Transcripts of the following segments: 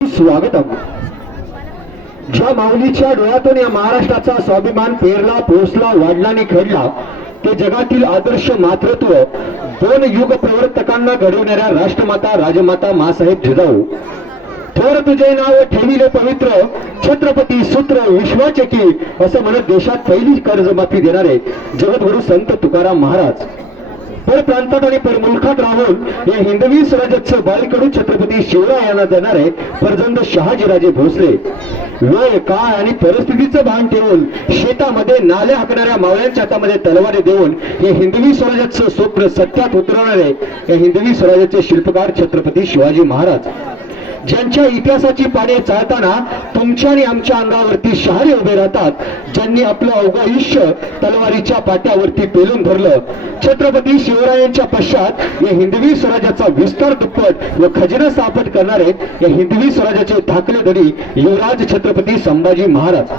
स्वागतम. ज्या माऊलीच्या डोळ्यातून या महाराष्ट्राचा स्वाभिमान पेरला, पोचला, वाढला आणि खेळला, ते जगातील आदर्श मातृत्व दोन युग प्रवर्तकांना घडवणाऱ्या राष्ट्रमाता राजमाता मासाहेब जिजाऊ. थोर तुझे नाव ठेविले पवित्र, छत्रपती सूत्र विश्वाचे की, असं म्हणत देशात पहिली कर्जमाफी देणारे जगद्गुरु संत तुकाराम महाराज. परप्रांतात आणि परमुलखात राहून या हिंदवी स्वराज्याचं बाळकडू छत्रपती शिवरायांना देणारे परजंद शहाजीराजे भोसले. वेळ, काळ आणि परिस्थितीचं भान ठेवून शेतामध्ये नाल्या हाकणाऱ्या मावळ्यांच्या हातामध्ये तलवारी देऊन हे हिंदवी स्वराज्याचं स्वप्न सत्यात उतरवणारे या हिंदवी स्वराज्याचे शिल्पकार छत्रपती शिवाजी महाराज, ज्यांच्या इतिहासाची पाने चालताना तुमच्या आणि आमच्या अंगावरती शहारे उभे राहतात, ज्यांनी आपलं अवघं आयुष्य तलवारीच्या पाट्यावरती पेलून धरलं. छत्रपती शिवरायांच्या पश्चात या हिंदवी स्वराज्याचा विस्तार दुप्पट व खजिना सापट करणारे या हिंदवी स्वराज्याचे धाकले धडी युवराज छत्रपती संभाजी महाराज.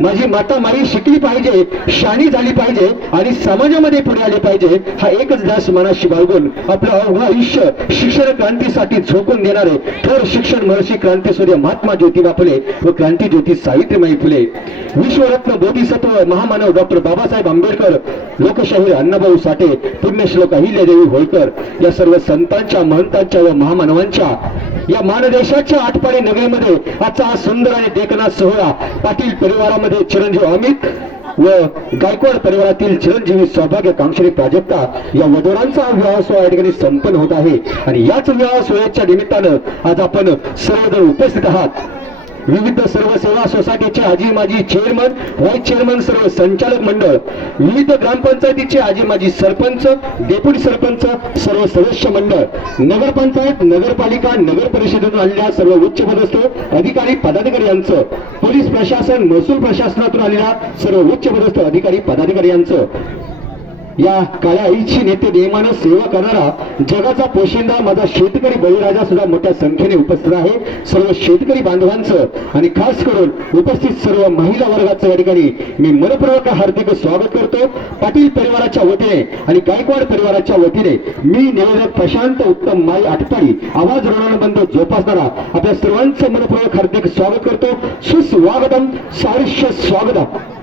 माझी माता माई शिकली पाहिजे, शाणी झाली पाहिजे आणि समाजामध्ये पुढे आले पाहिजे, हा एकच ध्यास मनाशी बाळगून आपलं अवघं आयुष्य शिक्षण क्रांतीसाठी झोकून देणारे थोर शिक्षण महर्षी क्रांतीसूर्य महात्मा ज्योतिबा फुले व क्रांती ज्योती सावित्रीबाई फुले, विश्वरत्न बोधिसत्व महामानव डॉक्टर बाबासाहेब आंबेडकर, लोकशाहीर अण्णाभाऊ साठे, पुण्यश्लोक अहिल्यादेवी होळकर या सर्व संतांच्या, महंतांच्या व महामानवांच्या या मानदेशाच्या आटपाडी नगरीमध्ये आजचा हा सुंदर आणि देखणा सोहळा पाटील परिवारामध्ये चिरंजीव अमित व गायकवाड परिवारातील चिरंजीवी सौभाग्यकांक्षी प्राजक्ता या वधूरांचा विवाह सोहळा या ठिकाणी संपन्न होत आहे. आणि याच विवाह सोहळ्याच्या निमित्तानं आज आपण सर्वजण उपस्थित आहात. विविध सर्व सेवा सोसायटीचे आजी माजी चेअरमन, व्हाईस चेअरमन, सर्व संचालक मंडळ, विविध ग्रामपंचायतीचे आजी माजी सरपंच, डेप्युटी सरपंच, सर्व सदस्य मंडळ, नगरपंचायत, नगरपालिका, नगर परिषदेतून आलेल्या सर्व उच्चपदस्थ अधिकारी पदाधिकारी यांचं, पोलीस प्रशासन, महसूल प्रशासनातून आलेल्या सर्व उच्चपदस्थ अधिकारी पदाधिकारी यांचं, या काळ्या आईची नेते नियमानं सेवा करणारा जगाचा पोशिंदा माझा शेतकरी बळीराजा सुद्धा मोठ्या संख्येने उपस्थित आहे. सर्व शेतकरी बांधवांचं आणि खास करून उपस्थित सर्व महिला वर्गाचं या ठिकाणी मी मनपूर्वक हार्दिक स्वागत करतो. पाटील परिवाराच्या वतीने आणि गायकवाड परिवाराच्या वतीने मी निवेदक प्रशांत उत्तम माई आटपाडी आवाज ऋणानुबंध जोपासणारा आपल्या सर्वांचं मनपूर्वक हार्दिक स्वागत करतो. सुस्वागतम, सहर्ष स्वागतम.